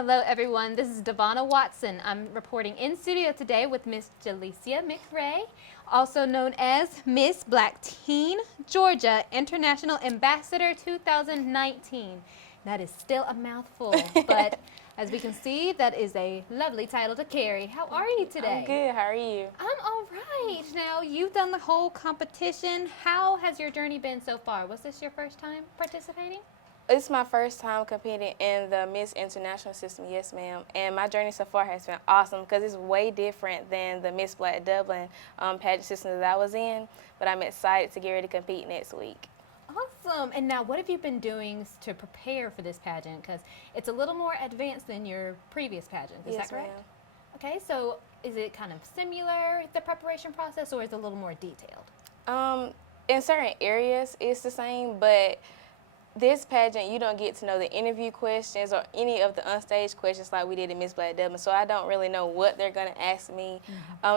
Hello everyone, this is Devonna Watson. I'm reporting in studio today with Miss Jalicia McRae, also known as Miss Black Teen Georgia International Ambassador 2019. That is still a mouthful, but as we can see, that is a lovely title to carry. How are you today? I'm good. How are you? I'm all right. Now, you've done the whole competition. How has your journey been so far? Was this your first time participating? It's my first time competing in the Miss International system, yes ma'am. And my journey so far has been awesome because it's way different than the Miss Black Dublin pageant system that I was in. But I'm excited to get ready to compete next week. Awesome. And now what have you been doing to prepare for this pageant? Because it's a little more advanced than your previous pageant. Is that correct? Ma'am. Okay, so is it kind of similar, the preparation process, or is it a little more detailed? In certain areas, it's the same, but this pageant, you don't get to know the interview questions or any of the unstaged questions like we did in Miss Black Dublin, so I don't really know what they're going to ask me.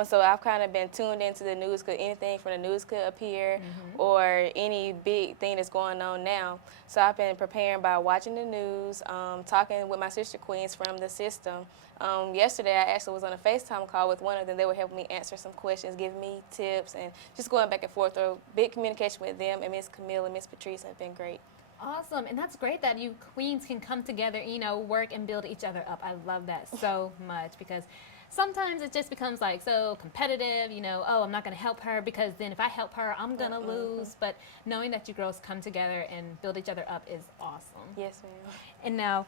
So I've kind of been tuned into the news because anything from the news could appear or any big thing that's going on now. So I've been preparing by watching the news, talking with my sister queens from the system. Yesterday, I actually was on a FaceTime call with one of them. They were helping me answer some questions, giving me tips, and just going back and forth. A big communication with them, and Miss Camille and Miss Patrice have been great. Awesome, and that's great that you queens can come together, you know, work and build each other up. I love that so much because sometimes it just becomes like so competitive, you know, oh, I'm not going to help her because then if I help her, I'm going to lose. But knowing that you girls come together and build each other up is awesome. Yes, ma'am. And now,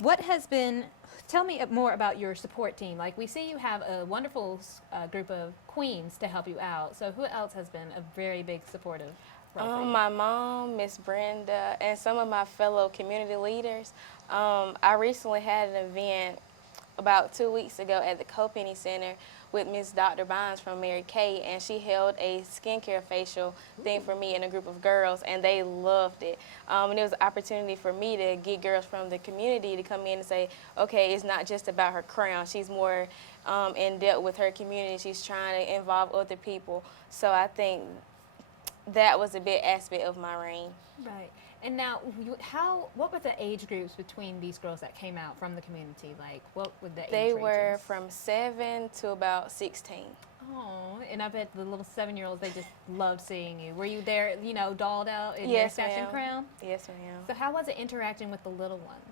what has been, tell me more about your support team. Like we see you have a wonderful group of queens to help you out. So who else has been a very big supportive? My mom, Miss Brenda, and some of my fellow community leaders. I recently had an event about 2 weeks ago at the Copenny Center with Miss Dr. Bynes from Mary Kay, and she held a skincare facial thing for me and a group of girls, and they loved it. And it was an opportunity for me to get girls from the community to come in and say, okay, it's not just about her crown. She's more in depth with her community. She's trying to involve other people. So I think that was a big aspect of my reign. Right. And now, what were the age groups between these girls that came out from the community? Like, what were the age ranges? They were from 7 to about 16. Oh, and I bet the little 7-year-olds, they just loved seeing you. Were you there, you know, dolled out in your sash and crown? Yes, ma'am. So how was it interacting with the little ones?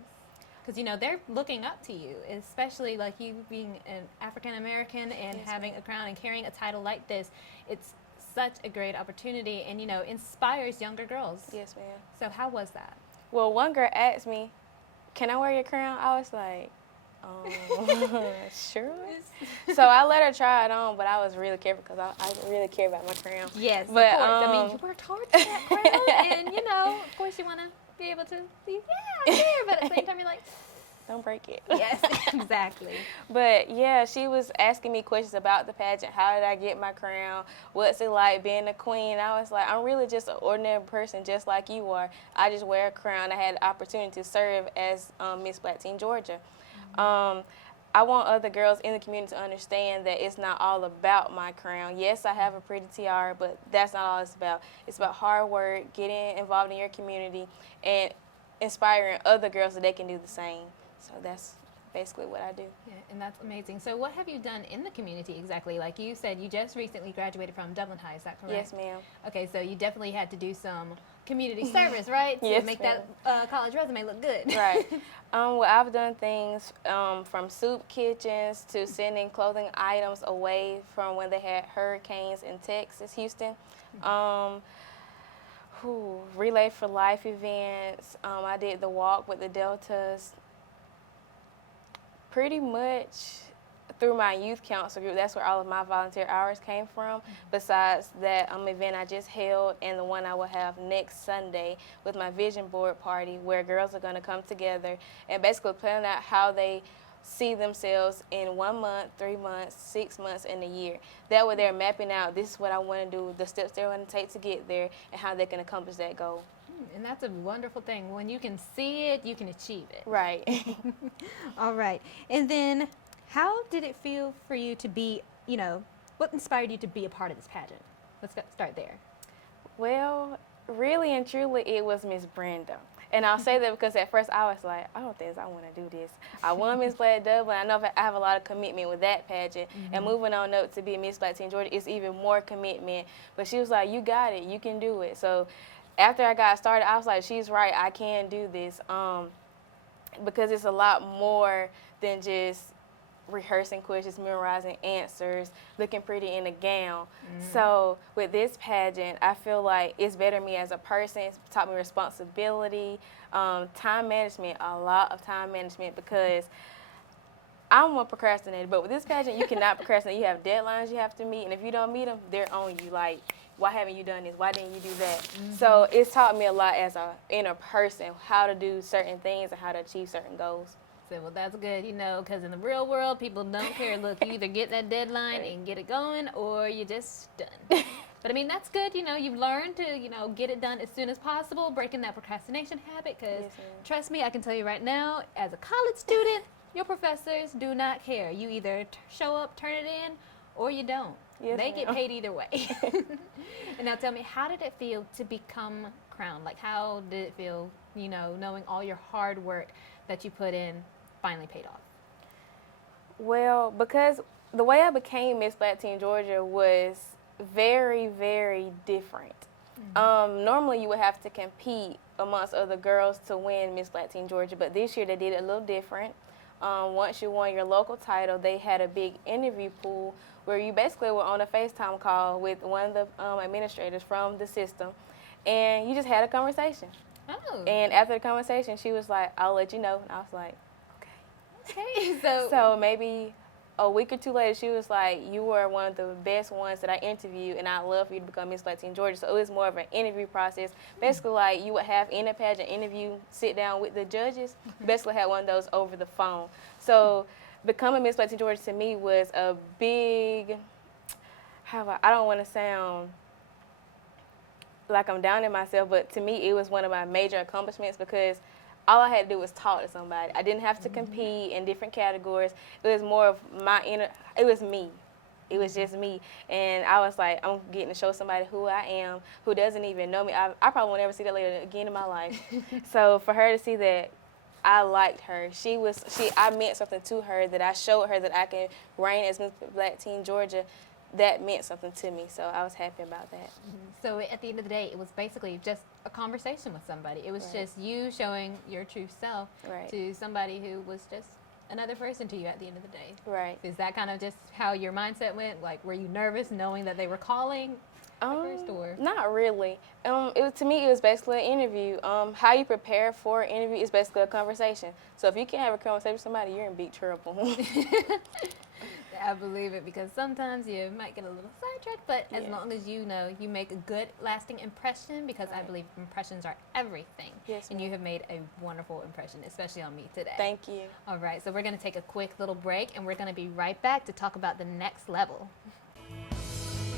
Because, you know, they're looking up to you, especially like you being an African-American and having a crown and carrying a title like this. It's such a great opportunity and, you know, inspires younger girls. Yes, ma'am. So how was that? Well, one girl asked me, can I wear your crown? I was like, sure. So I let her try it on, but I was really careful because I really care about my crown. Yes, but, of course. I mean, you worked hard for that crown and, you know, of course you want to be able to see, yeah, I'm here, but at the same time you're like, don't break it. Yes, exactly. But yeah, she was asking me questions about the pageant. How did I get my crown? What's it like being a queen? I was like, I'm really just an ordinary person just like you are. I just wear a crown. I had the opportunity to serve as Miss Black Teen Georgia. I want other girls in the community to understand that it's not all about my crown. Yes, I have a pretty tiara, but that's not all it's about. It's about hard work, getting involved in your community, and inspiring other girls so they can do the same. So that's basically what I do. Yeah, and that's amazing. So what have you done in the community exactly? Like you said, you just recently graduated from Dublin High, is that correct? Yes, ma'am. Okay, so you definitely had to do some community service, right? Yes, to make that college resume look good. Right. Well, I've done things from soup kitchens to sending clothing items away from when they had hurricanes in Texas, Houston. Relay for Life events. I did the walk with the Deltas. Pretty much through my youth council group, that's where all of my volunteer hours came from. Besides that event I just held and the one I will have next Sunday with my vision board party where girls are going to come together and basically plan out how they see themselves in 1 month, 3 months, 6 months, and a year. That way they're mapping out, this is what I want to do, the steps they're going to take to get there, and how they can accomplish that goal. And that's a wonderful thing. When you can see it, you can achieve it. Right. All right. And then how did it feel for you to be, you know, what inspired you to be a part of this pageant? Let's start there. Well, really and truly, it was Miss Brenda. And I'll say that because at first I was like, I don't think I want to do this. I won Miss Black Dublin. I know I have a lot of commitment with that pageant. And moving on up to be Miss Black Teen Georgia, it's even more commitment. But she was like, you got it. You can do it. So after I got started, I was like, she's right. I can do this. Because it's a lot more than just rehearsing questions, memorizing answers, looking pretty in a gown. So with this pageant, I feel like it's bettered me as a person. It's taught me responsibility, time management, a lot of time management, because I'm a procrastinator. But with this pageant, you cannot procrastinate. You have deadlines you have to meet, and if you don't meet them, they're on you. Like, why haven't you done this? Why didn't you do that? So it's taught me a lot as a inner person, how to do certain things and how to achieve certain goals. So, well, that's good, you know, because in the real world, people don't care. Look, you either get that deadline and get it going, or you're just done. But, I mean, that's good. You know, you've learned to, you know, get it done as soon as possible, breaking that procrastination habit, because trust me, I can tell you right now, as a college student, your professors do not care. You either show up, turn it in, or you don't. Yes, they get paid either way. And now tell me, how did it feel to become crowned? Like, how did it feel, you know, knowing all your hard work that you put in finally paid off? Well, because the way I became Miss Black Teen Georgia was very, very different. Normally you would have to compete amongst other girls to win Miss Black Teen Georgia, but this year they did it a little different. Once you won your local title, they had a big interview pool where you basically were on a FaceTime call with one of the administrators from the system, and you just had a conversation. Oh. And after the conversation, she was like, I'll let you know. And I was like, Okay. So maybe a week or two later, she was like, you were one of the best ones that I interviewed, and I'd love for you to become Miss Black Teen Georgia. So it was more of an interview process. Basically, like you would have in a pageant interview, sit down with the judges. Basically had one of those over the phone. So becoming Miss Black Teen Georgia to me was a big, I don't want to sound like I'm down in myself, but to me it was one of my major accomplishments, because all I had to do was talk to somebody. I didn't have to compete in different categories. It was more of it was me. It was just me. And I was like, I'm getting to show somebody who I am, who doesn't even know me. I probably won't ever see that lady again in my life. So for her to see that I liked her, I meant something to her, that I showed her that I can reign as Miss Black Teen Georgia, that meant something to me. So I was happy about that. So at the end of the day, it was basically just a conversation with somebody. It was just you showing your true self to somebody who was just another person to you at the end of the day. Right. Is that kind of just how your mindset went? Like, were you nervous knowing that they were calling first, or? Not really. To me, it was basically an interview. How you prepare for an interview is basically a conversation. So if you can't have a conversation with somebody, you're in big trouble. I believe it, because sometimes you might get a little sidetracked, but as long as you know you make a good, lasting impression, because I believe impressions are everything. Yes, and you have made a wonderful impression, especially on me today. Thank you. All right, so we're going to take a quick little break, and we're going to be right back to talk about the next level.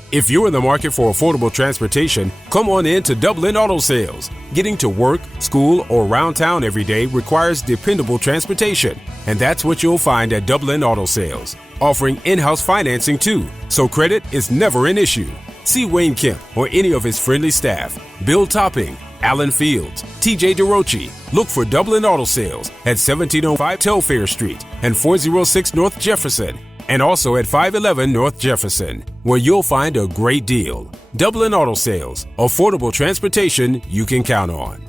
If you're in the market for affordable transportation, come on in to Dublin Auto Sales. Getting to work, school, or around town every day requires dependable transportation. And that's what you'll find at Dublin Auto Sales, offering in-house financing too, so credit is never an issue. See Wayne Kemp or any of his friendly staff. Bill Topping, Alan Fields, TJ DeRochi. Look for Dublin Auto Sales at 1705 Telfair Street and 406 North Jefferson. And also at 511 North Jefferson, where you'll find a great deal. Dublin Auto Sales, affordable transportation you can count on.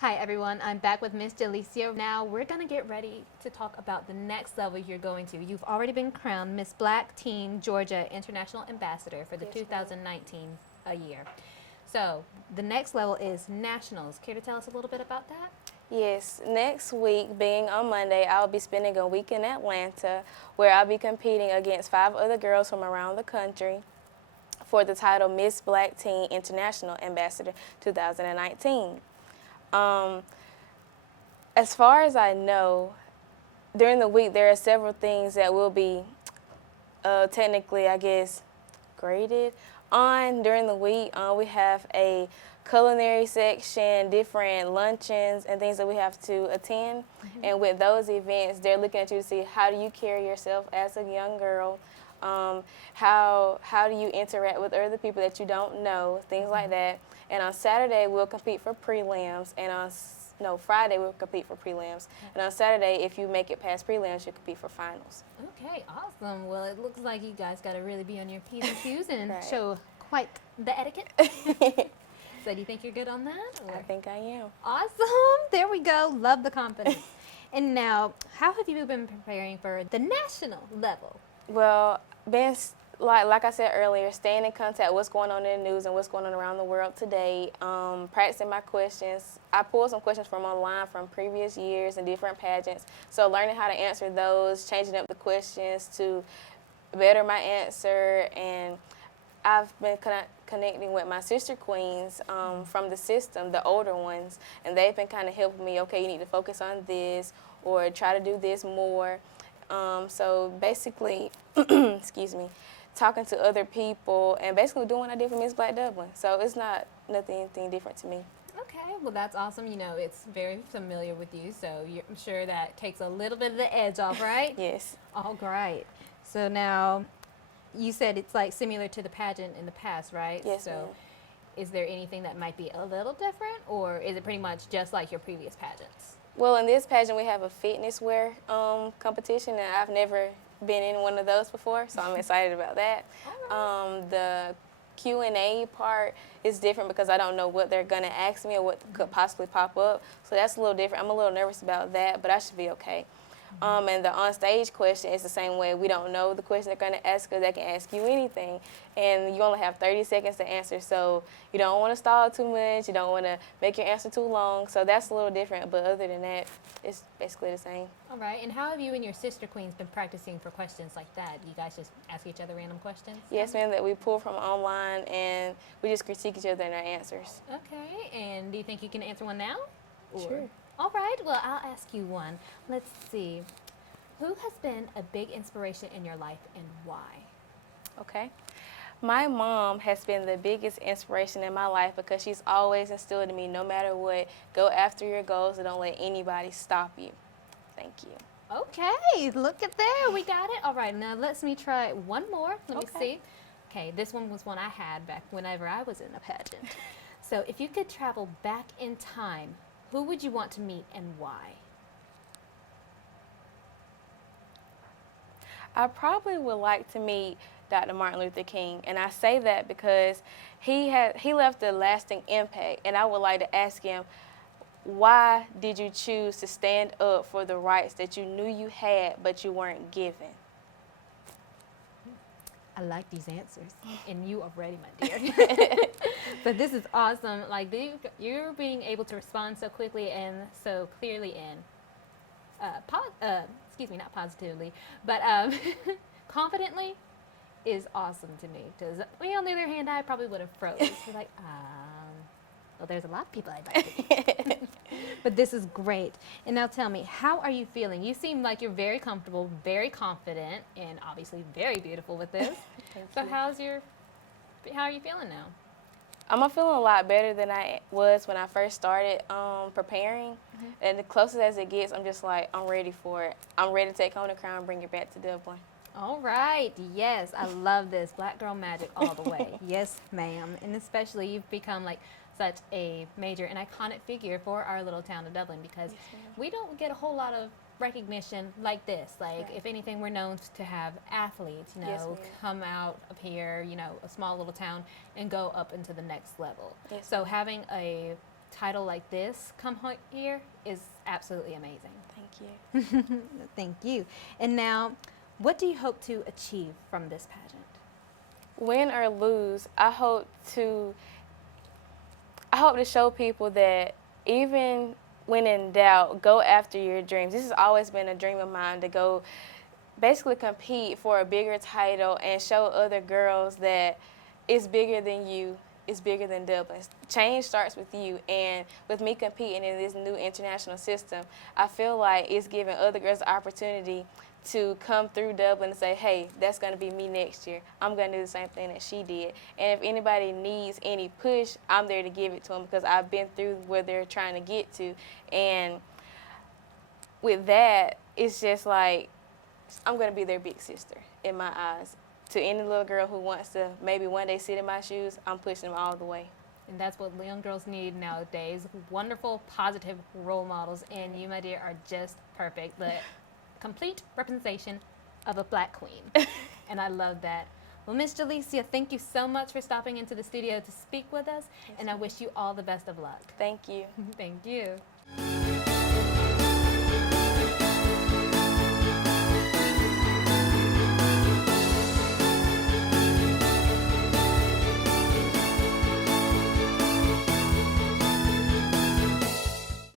Hi everyone, I'm back with Miss Jalicia. Now we're gonna get ready to talk about the next level you're going to. You've already been crowned Miss Black Teen Georgia International Ambassador for the 2019 year. So the next level is nationals. Care to tell us a little bit about that? Yes, next week, being on Monday, I'll be spending a week in Atlanta, where I'll be competing against 5 other girls from around the country for the title Miss Black Teen International Ambassador 2019. As far as I know, during the week there are several things that will be technically, I guess, graded During the week, we have a culinary section, different luncheons and things that we have to attend. And with those events, they're looking at you to see how do you carry yourself as a young girl, how do you interact with other people that you don't know, things like that. And on Saturday, we'll compete for prelims, and on Friday we'll compete for prelims. And on Saturday, if you make it past prelims, you compete for finals. Okay, awesome. Well, it looks like you guys got to really be on your P's and Q's and Right. show quite the etiquette. So do you think you're good on that? Or? I think I am. Awesome. There we go. Love the confidence. And now, how have you been preparing for the national level? Well, like I said earlier, staying in contact with what's going on in the news and what's going on around the world today, practicing my questions. I pulled some questions from online from previous years and different pageants. So learning how to answer those, changing up the questions to better my answer. And I've been connecting with my sister queens from the system, the older ones, and they've been kind of helping me, okay, you need to focus on this or try to do this more. So basically, excuse me, talking to other people and basically doing what I did for Miss Black Dublin. So it's not anything different to me. Okay, well that's awesome. You know, it's very familiar with you, so I'm sure that takes a little bit of the edge off, right? Yes. All right. So now, you said it's like similar to the pageant in the past, right? Yes, So ma'am. is there anything that might be a little different, or is it pretty much just like your previous pageants? Well, in this pageant, we have a fitness wear competition, and I've never been in one of those before, so I'm excited about that. The Q&A part is different because I don't know what they're going to ask me or what could possibly pop up, so that's a little different. I'm a little nervous about that, but I should be okay. And the on-stage question is the same way. We don't know the question they're going to ask us. They can ask you anything, and you only have 30 seconds to answer, so you don't want to stall too much. You don't want to make your answer too long, so that's a little different, but other than that, it's basically the same. All right, and how have you and your sister queens been practicing for questions like that? You guys just ask each other random questions? Yes, ma'am, that we pull from online, and we just critique each other in our answers. Okay, and do you think you can answer one now? Or- Sure. All right, well, I'll ask you one. Let's see. Who has been a big inspiration in your life and why? Okay. My mom has been the biggest inspiration in my life because she's always instilled in me, no matter what, go after your goals and don't let anybody stop you. Thank you. Okay, look at there. We got it. All right, now let me try one more. Let me Okay. see. Okay, this one was one I had back whenever I was in a pageant. So if you could travel back in time, who would you want to meet and why? I probably would like to meet Dr. Martin Luther King, and I say that because he left a lasting impact, and I would like to ask him, why did you choose to stand up for the rights that you knew you had but you weren't given? I like these answers, and you are ready, my dear. But this is awesome. Like you're being able to respond so quickly and so clearly and, excuse me, not positively, but confidently is awesome to me. Because on the other hand, I probably would have froze. Like, well, there's a lot of people I'd like to meet. But this is great. And now tell me, how are you feeling? You seem like you're very comfortable, very confident, and obviously very beautiful with this. So you. how are you feeling now? I'm feeling a lot better than I was when I first started preparing. And the closest as it gets, I'm just like, I'm ready for it. I'm ready to take home the crown and bring it back to Dublin. All right. Yes, I love this. Black girl magic all the way. Yes, ma'am. And especially you've become like such a major and iconic figure for our little town of Dublin because we don't get a whole lot of recognition like this. Like, if anything, we're known to have athletes, come out of here, a small little town and go up into the next level. Yes, so having a title like this come here is absolutely amazing. Thank you. Thank you. And now, what do you hope to achieve from this pageant? Win or lose, I hope to show people that even when in doubt, go after your dreams. This has always been a dream of mine to go basically compete for a bigger title and show other girls that it's bigger than you is bigger than Dublin. Change starts with you, and with me competing in this new international system, I feel like it's giving other girls the opportunity to come through Dublin and say, hey, that's going to be me next year. I'm going to do the same thing that she did. And if anybody needs any push, I'm there to give it to them because I've been through where they're trying to get to. And with that, it's just like I'm going to be their big sister in my eyes. To any little girl who wants to maybe one day sit in my shoes, I'm pushing them all the way. And that's what young girls need nowadays. Wonderful, positive role models. And you, my dear, are just perfect. The complete representation of a black queen. And I love that. Well, Miss Jalicia, thank you so much for stopping into the studio to speak with us. And I wish you all the best of luck. Thank you. Thank you.